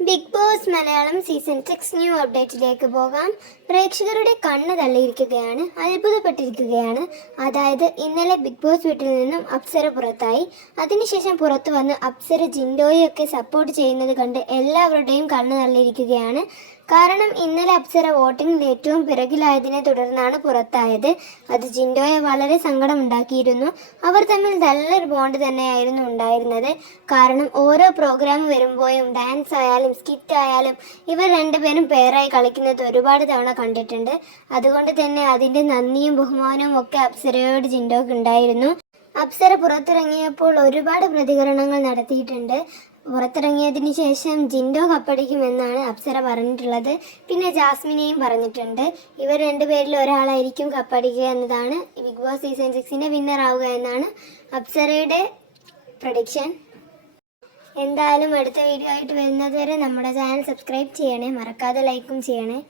Big boss Malayalam season 6 new അപ്ഡേറ്റിലേക്ക് പോകാം. പ്രേക്ഷകരുടെ കണ്ണ് തള്ളിയിരിക്കുകയാണ്, അത്ഭുതപ്പെട്ടിരിക്കുകയാണ്. അതായത് ഇന്നലെ ബിഗ് ബോസ് വീട്ടിൽ നിന്നും അപ്സര പുറത്തായി. അതിനുശേഷം പുറത്തു വന്ന് അപ്സര ജിൻഡോയൊക്കെ സപ്പോർട്ട് ചെയ്യുന്നത് കണ്ട് എല്ലാവരുടെയും കണ്ണ് തള്ളിയിരിക്കുകയാണ്. കാരണം ഇന്നലെ അപ്സര വോട്ടിങ്ങിൽ ഏറ്റവും പിറകിലായതിനെ തുടർന്നാണ് പുറത്തായത്. അത് ജിൻഡോയെ വളരെ സങ്കടമുണ്ടാക്കിയിരുന്നു. അവർ തമ്മിൽ നല്ലൊരു ബോണ്ട് തന്നെയായിരുന്നു ഉണ്ടായിരുന്നത്. കാരണം ഓരോ പ്രോഗ്രാം വരുമ്പോഴും ഡാൻസ് ആയാലും സ്കിറ്റ് ആയാലും ഇവർ രണ്ടുപേരും പേരായി കളിക്കുന്നത് ഒരുപാട് തവണ കണ്ടിട്ടുണ്ട്. അതുകൊണ്ട് തന്നെ അതിൻ്റെ നന്ദിയും ബഹുമാനവും ഒക്കെ അപ്സരയോട് ജിൻഡോക്ക് ഉണ്ടായിരുന്നു. അപ്സര പുറത്തിറങ്ങിയപ്പോൾ ഒരുപാട് പ്രതികരണങ്ങൾ നടത്തിയിട്ടുണ്ട്. പുറത്തിറങ്ങിയതിന് ശേഷം ജിൻഡോ കപ്പടിക്കുമെന്നാണ് അപ്സര പറഞ്ഞിട്ടുള്ളത്. പിന്നെ ജാസ്മിനെയും പറഞ്ഞിട്ടുണ്ട്. ഇവർ രണ്ടുപേരിൽ ഒരാളായിരിക്കും കപ്പടിക്കുക എന്നതാണ്. ബിഗ് ബോസ് സീസൺ 6 വിന്നർ ആവുക എന്നാണ് അപ്സരയുടെ പ്രഡിക്ഷൻ. എന്തായാലും അടുത്ത വീഡിയോ ആയിട്ട് വരുന്നത് വരെ നമ്മുടെ ചാനൽ സബ്സ്ക്രൈബ് ചെയ്യണേ, മറക്കാതെ ലൈക്കും ചെയ്യണേ.